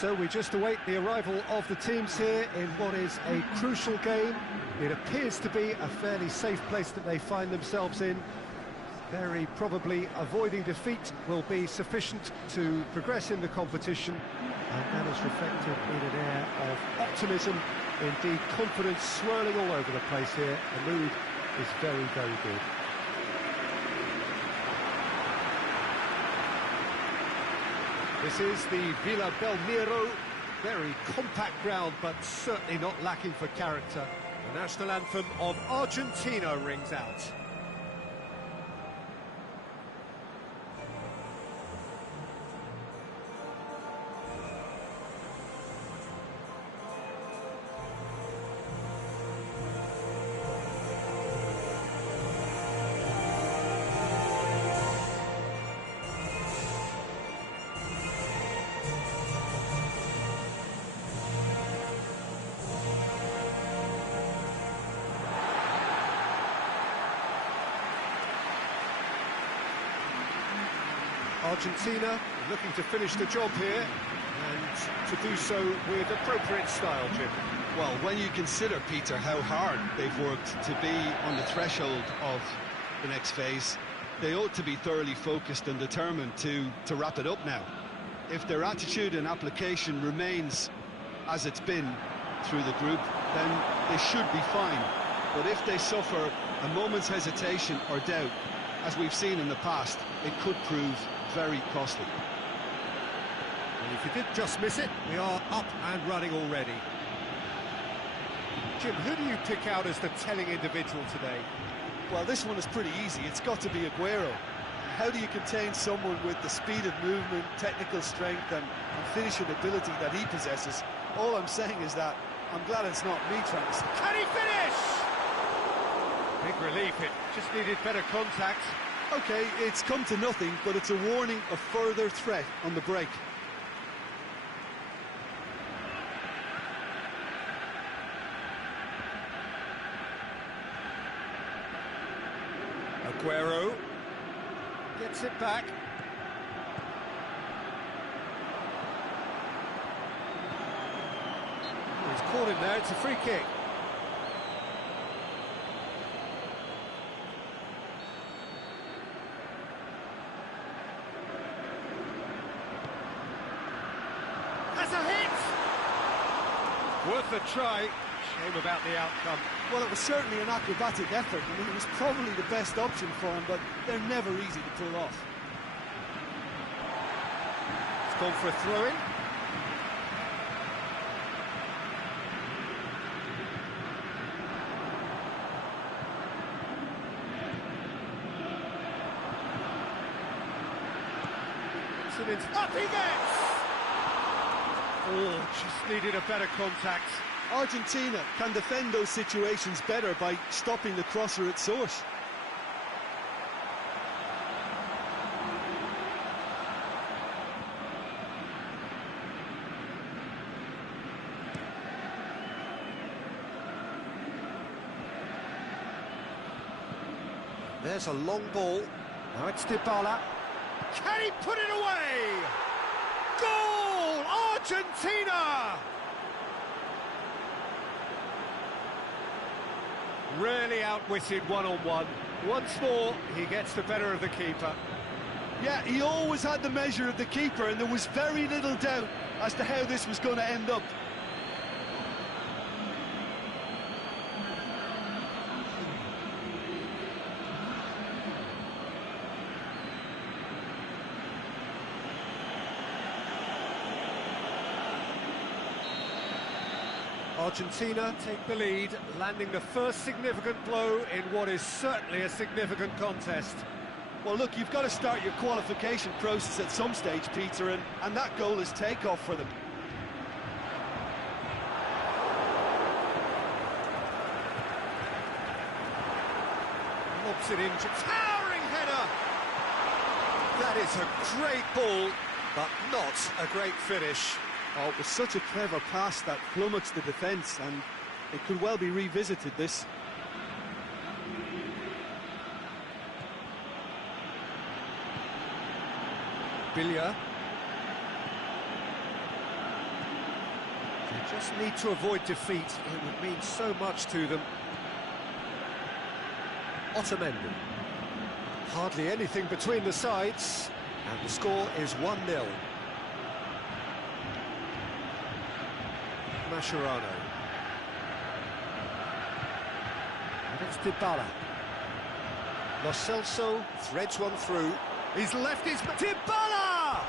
So we just await the arrival of the teams here in what is a crucial game. It appears to be a fairly safe place that they find themselves in. Very probably avoiding defeat will be sufficient to progress in the competition, and that is reflected in an air of optimism, indeed confidence swirling all over the place here. The mood is very, very good. This is the Villa Belmiro, very compact ground, but certainly not lacking for character. The national anthem of Argentina rings out. Argentina looking to finish the job here, and to do so with appropriate style, Jim. Well, when you consider, Peter, how hard they've worked to be on the threshold of the next phase, they ought to be thoroughly focused and determined to wrap it up now. If their attitude and application remains as it's been through the group, then they should be fine. But if they suffer a moment's hesitation or doubt, as we've seen in the past, it could prove very costly. And if you did just miss it, we are up and running already. Jim, who do you pick out as the telling individual today? Well, this one is pretty easy. It's got to be Aguero. How do you contain someone with the speed of movement, technical strength and finishing ability that he possesses? All I'm saying is that I'm glad it's not me trying to say. Can he finish? Big relief, it just needed better contact. OK, it's come to nothing, but it's a warning of further threat on the break. Aguero gets it back. He's caught him there, it's a free kick. Has a hit! Worth a try. Shame about the outcome. Well, it was certainly an acrobatic effort. I mean, it was probably the best option for him, but they're never easy to pull off. It's gone for a throw-in. Up he gets! Oh, just needed a better contact. Argentina can defend those situations better by stopping the crosser at source. There's a long ball. Now it's Dybala. Can he put it away? Goal! Argentina! Really outwitted one-on-one. Once more, he gets the better of the keeper. Yeah, he always had the measure of the keeper, and there was very little doubt as to how this was going to end up. Argentina take the lead, landing the first significant blow in what is certainly a significant contest. Well, look, you've got to start your qualification process at some stage, Peter, and that goal is takeoff for them. Lobs it in, towering header! That is a great ball, but not a great finish. Oh, it was such a clever pass that flummoxed the defence, and it could well be revisited, this. Billia. They just need to avoid defeat. It would mean so much to them. Otamendi. Hardly anything between the sides, and the score is 1-0. Mascherano. And it's Dybala. Lo Celso threads one through. He's left his... Dybala!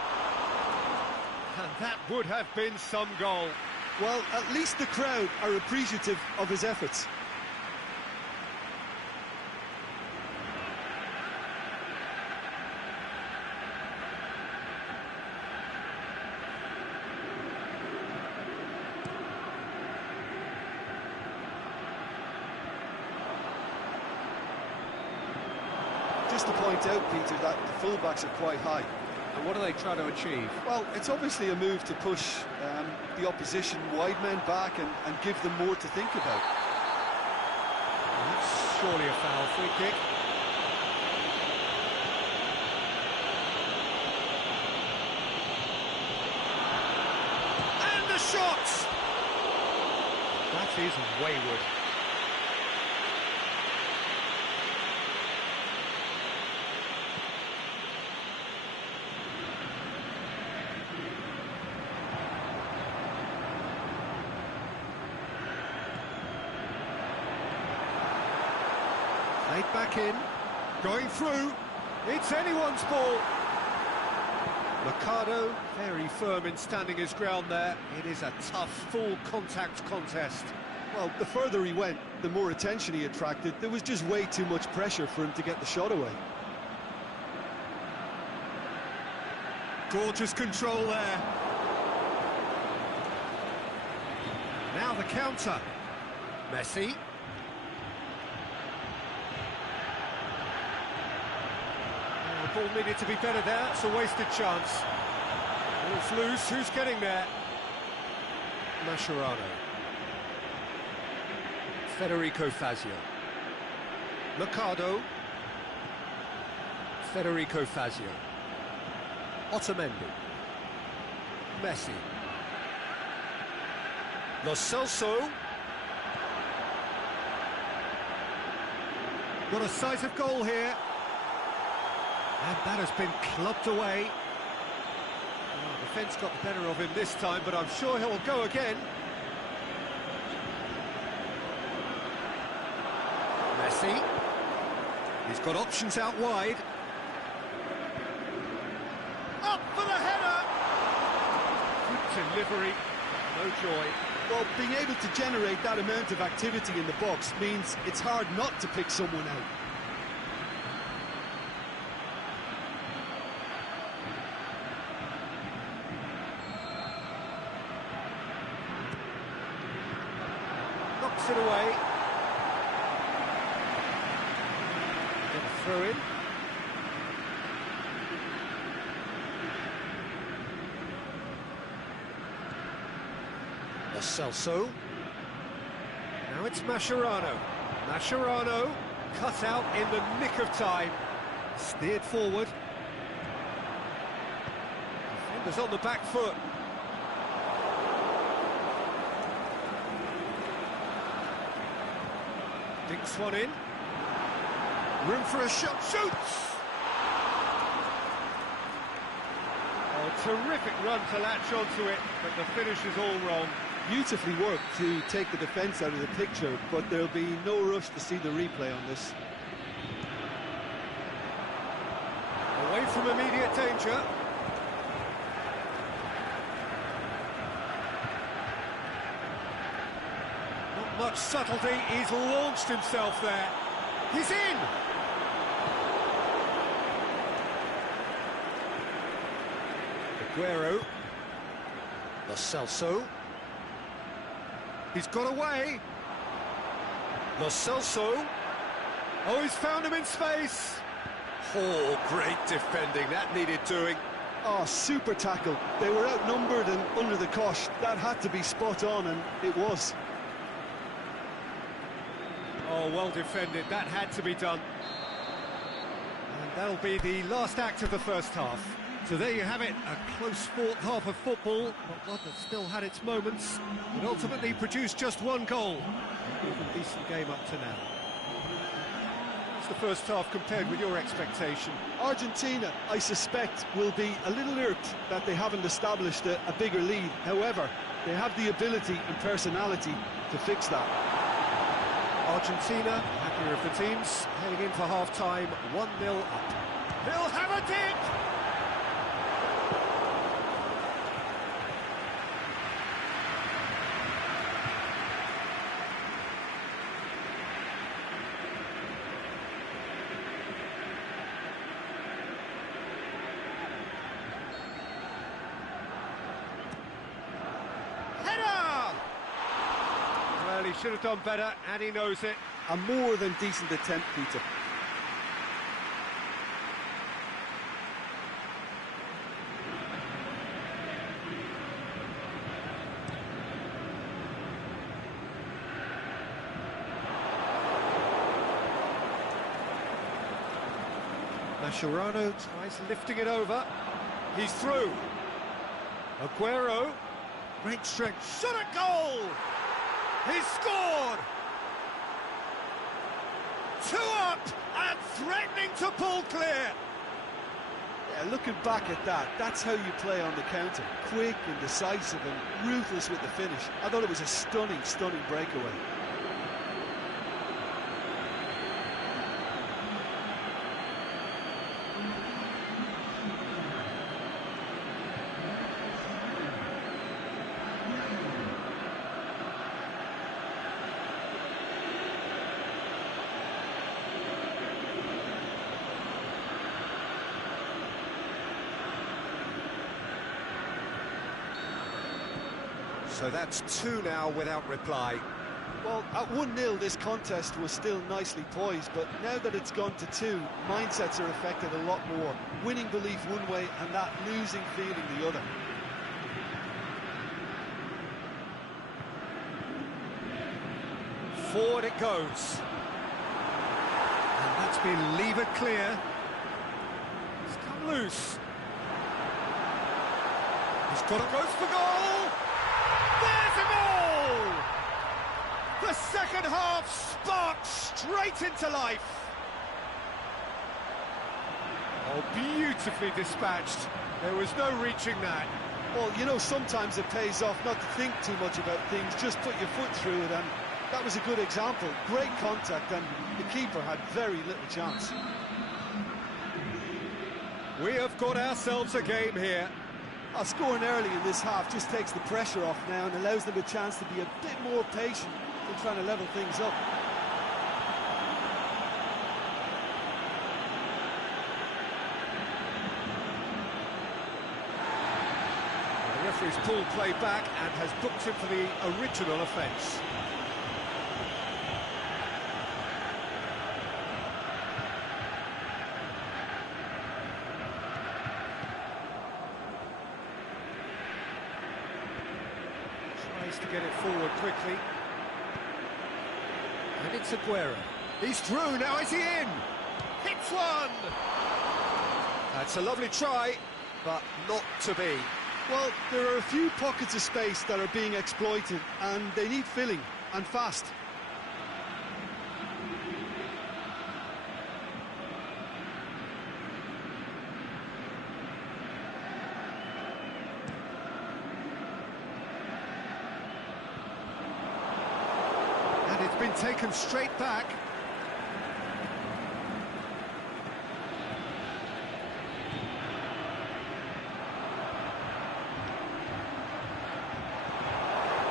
And that would have been some goal. Well, at least the crowd are appreciative of his efforts. Just to point out, Peter, that the fullbacks are quite high. And what are they trying to achieve? Well, it's obviously a move to push the opposition wide men back and give them more to think about. That's surely a foul. Free kick. And the shot! That is wayward. Played back in, going through, it's anyone's ball. Mercado, very firm in standing his ground there. It is a tough, full contact contest. Well, the further he went, the more attention he attracted. There was just way too much pressure for him to get the shot away. Gorgeous control there. Now the counter. Messi. The ball needed to be better there, it's a wasted chance. Ball's loose, who's getting there? Mascherano. Federico Fazio. Mercado. Federico Fazio. Otamendi. Messi. Lo Celso. Got a sight of goal here. And that has been clubbed away. Well, the defence got the better of him this time, but I'm sure he'll go again. Messi. He's got options out wide. Up for the header! Good delivery, no joy. Well, being able to generate that amount of activity in the box means it's hard not to pick someone out. Knocks it away. Get a throw in. Lo Celso. Now it's Mascherano. Mascherano cut out in the nick of time. Steered forward. Defenders on the back foot. Dinks one in. Room for a shot. Shoots! Oh, terrific run to latch onto it, but the finish is all wrong. Beautifully worked to take the defence out of the picture, but there'll be no rush to see the replay on this. Away from immediate danger. Not much subtlety, he's launched himself there. He's in! Aguero. Lo Celso. He's got away. Lo Celso. Oh, he's found him in space. Oh, great defending. That needed doing. Oh, super tackle. They were outnumbered and under the cosh. That had to be spot on, and it was. Oh, well defended. That had to be done. And that'll be the last act of the first half. So there you have it, a close-fought half of football, but one that still had its moments. It ultimately produced just one goal. A decent game up to now. What's the first half compared with your expectation? Argentina, I suspect, will be a little irked that they haven't established a bigger lead. However, they have the ability and personality to fix that. Argentina, happier of the teams, heading in for half-time, 1-0 up. He'll have a dig! Well, he should have done better, and he knows it. A more than decent attempt, Peter. Mascherano tries lifting it over. He's through. Aguero. Great strength. Shot at goal! He's scored! 2 up and threatening to pull clear. Yeah, looking back at that, that's how you play on the counter. Quick and decisive and ruthless with the finish. I thought it was a stunning, stunning breakaway. So that's 2 now without reply. Well, at 1-0 this contest was still nicely poised, but now that it's gone to 2, mindsets are affected a lot more. Winning belief one way and that losing feeling the other. Forward it goes. And that's been levered clear. It's come loose. He's got it, goes for goal! There's a goal! The second half sparked straight into life. Oh, beautifully dispatched. There was no reaching that. Well, you know, sometimes it pays off not to think too much about things, just put your foot through it, and that was a good example. Great contact, and the keeper had very little chance. We have got ourselves a game here. Scoring early in this half just takes the pressure off now and allows them a chance to be a bit more patient in trying to level things up. The referee's pulled play back and has booked him for the original offence. To get it forward quickly. And it's Aguero. He's through, now is he in? Hits one! That's a lovely try, but not to be. Well, there are a few pockets of space that are being exploited, and they need filling, and fast. Been taken straight back.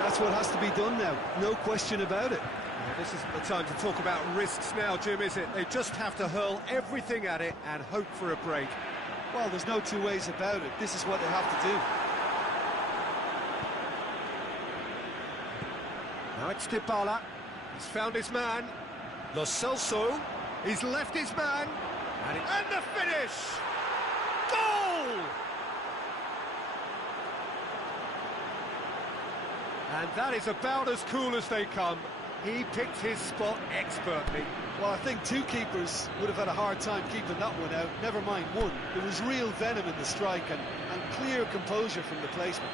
That's what has to be done now, no question about it. Well, this isn't the time to talk about risks now, Jim, is it? They just have to hurl everything at it and hope for a break. Well, there's no two ways about it. This is what they have to do. Now it's Dybala. He's found his man. Lo Celso. He's left his man. And the finish! Goal! And that is about as cool as they come. He picked his spot expertly. Well, I think two keepers would have had a hard time keeping that one out, never mind one. There was real venom in the strike and clear composure from the placement.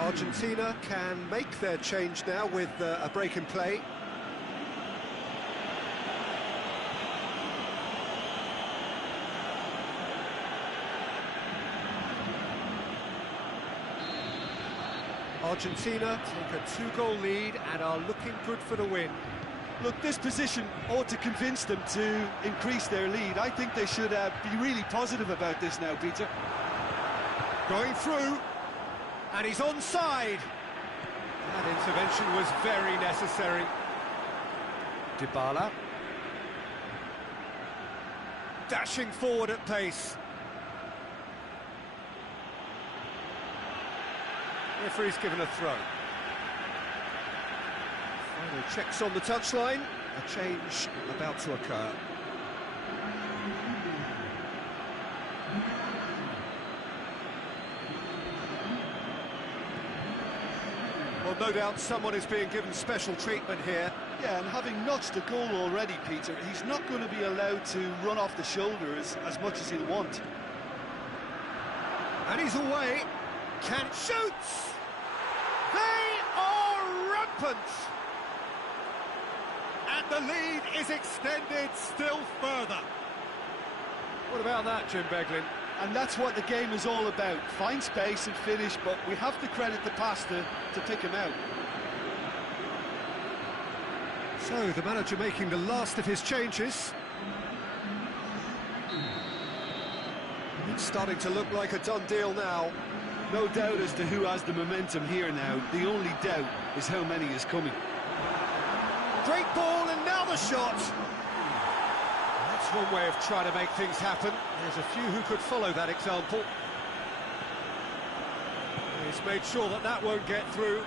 Argentina can make their change now with a break in play. Argentina take a 2-goal lead and are looking good for the win. Look, this position ought to convince them to increase their lead. I think they should be really positive about this now, Peter. Going through, and he's onside. That intervention was very necessary. Dybala. Dashing forward at pace. Referee's given a throw. Final checks on the touchline. A change about to occur. Well, no doubt someone is being given special treatment here. Yeah, and having notched a goal already, Peter, he's not going to be allowed to run off the shoulder as much as he'll want. And he's away. Can shoots! They are rampant! And the lead is extended still further. What about that, Jim Beglin? And that's what the game is all about. Find space and finish, but we have to credit the pass to pick him out. So, the manager making the last of his changes. It's starting to look like a done deal now. No doubt as to who has the momentum here now. The only doubt is how many is coming. Great ball, and now the shot. That's one way of trying to make things happen. There's a few who could follow that example. He's made sure that that won't get through.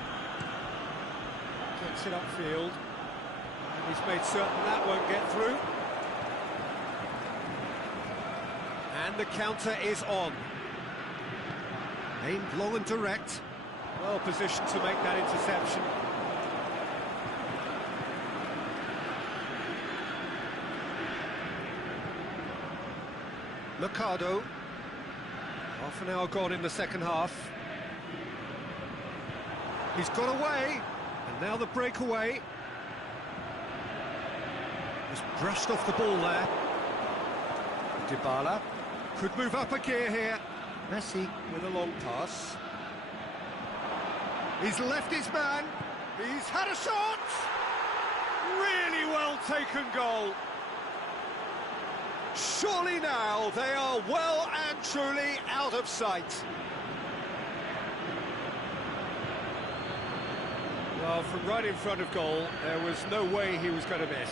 Gets it upfield. And he's made certain that won't get through. And the counter is on. Aimed long and direct. Well positioned to make that interception. Mercado. Half an hour gone in the second half. He's got away, and now the breakaway. Just brushed off the ball there. Dybala could move up a gear here. Messi with a long pass. He's left his man. He's had a shot. Really well taken goal. Surely now they are well and truly out of sight. Well, from right in front of goal, there was no way he was going to miss.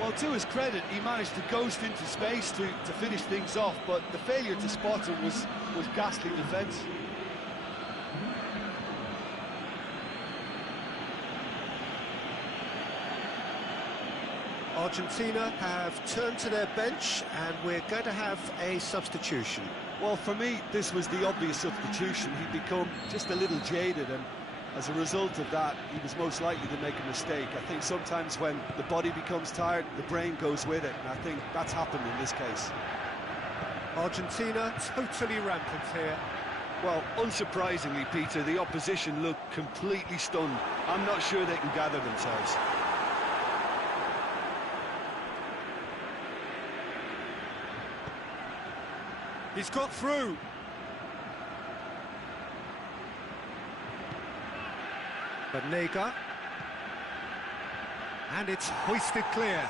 Well, to his credit, he managed to ghost into space to finish things off, but the failure to spot him was ghastly defence. Argentina have turned to their bench, and we're going to have a substitution. Well, for me, this was the obvious substitution. He'd become just a little jaded, and as a result of that, he was most likely to make a mistake. I think sometimes when the body becomes tired, the brain goes with it, and I think that's happened in this case. Argentina totally rampant here. Well, unsurprisingly, Peter, the opposition look completely stunned. I'm not sure they can gather themselves. He's got through. Banega. And it's hoisted clear.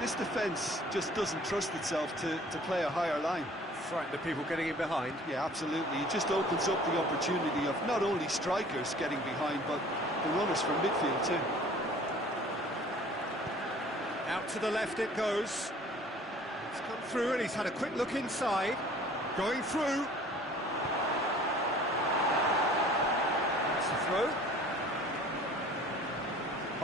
This defence just doesn't trust itself to play a higher line. Frighten the people getting in behind. Yeah, absolutely. It just opens up the opportunity of not only strikers getting behind, but the runners from midfield too. Out to the left it goes. It's come through and he's had a quick look inside. Going through. That's the throw.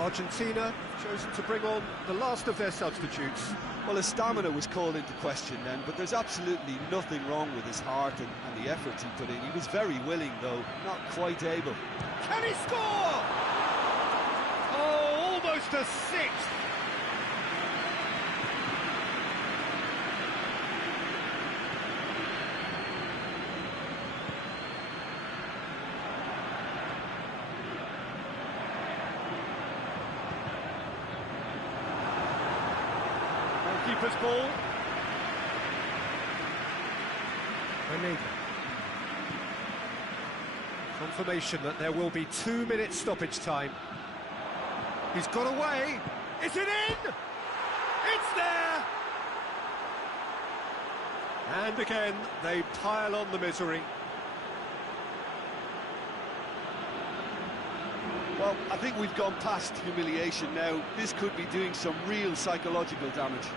Argentina chosen to bring on the last of their substitutes. Well, his stamina was called into question then, but there's absolutely nothing wrong with his heart and the efforts he put in. He was very willing, though, not quite able. Can he score? Oh, almost a sixth. Keeper's ball. Benega. Confirmation that there will be 2 minutes stoppage time. He's got away. Is it in? It's there! And again, they pile on the misery. Well, I think we've gone past humiliation now. This could be doing some real psychological damage.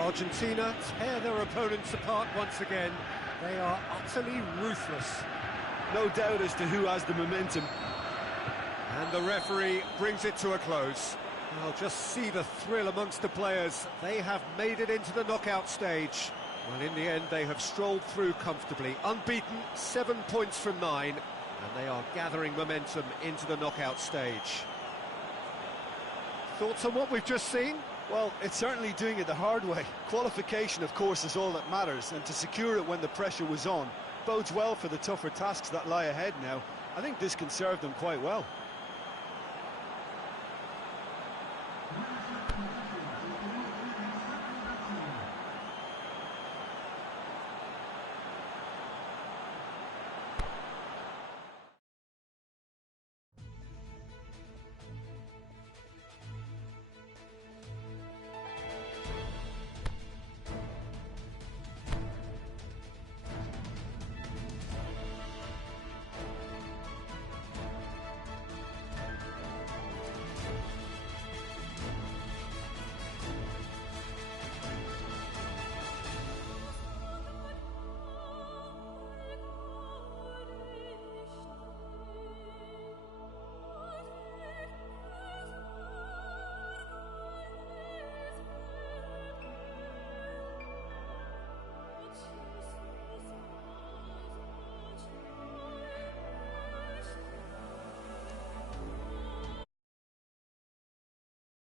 Argentina tear their opponents apart once again. They are utterly ruthless. No doubt as to who has the momentum. And the referee brings it to a close. I'll just see the thrill amongst the players. They have made it into the knockout stage. Well, in the end, they have strolled through comfortably. Unbeaten, 7 points from 9. And they are gathering momentum into the knockout stage. Thoughts on what we've just seen? Well, it's certainly doing it the hard way. Qualification, of course, is all that matters, and to secure it when the pressure was on bodes well for the tougher tasks that lie ahead now. I think this can serve them quite well.